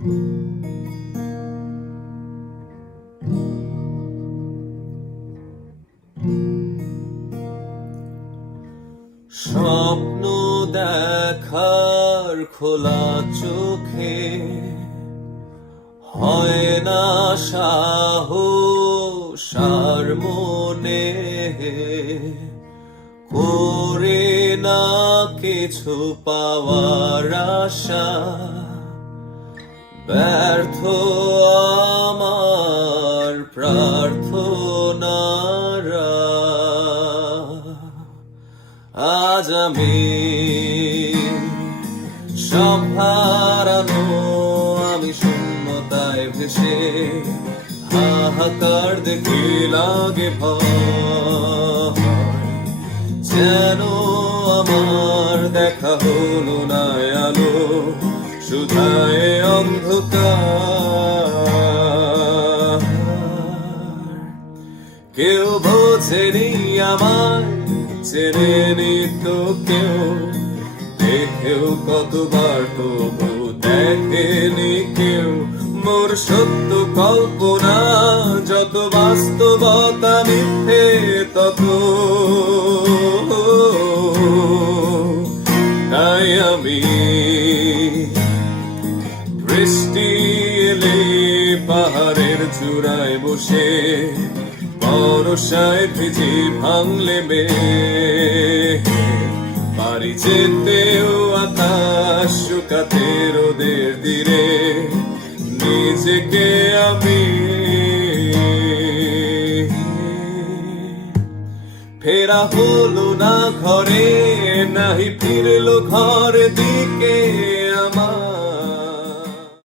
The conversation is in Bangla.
স্বপ্ন দেখার খোলা চোখে হয় না সাহস আর মনে করে না কিছু পাওয়ার আশা। ব্যর্থ আমার প্রার্থনারা। আজ আমি সব হারানো আমি শূন্যতায় ভেসে হাহাকার দেখে লাগে ভয়। যেন আমার দেখা হলো না আলো সুধায় অন্ধকার। কেউ বোঝেনি আমায় চেনেনি তো কেউ। দেখেও কতবার তবু দেখেনি কেউ। মোর সত্য কল্পনা, যত বাস্তবতা মিথ্যে, তত বৃষ্টি এলে পাহাড়ের চূড়ায় বসে বরসায় ভিজে ভাঙলে বে বাড়ি যেতেও আকাশ শুকাতে রোদের দিরে নিজেকে আমি ফেরা হলো না ঘরে নাহি ফিরলো ঘর দিকে আমার।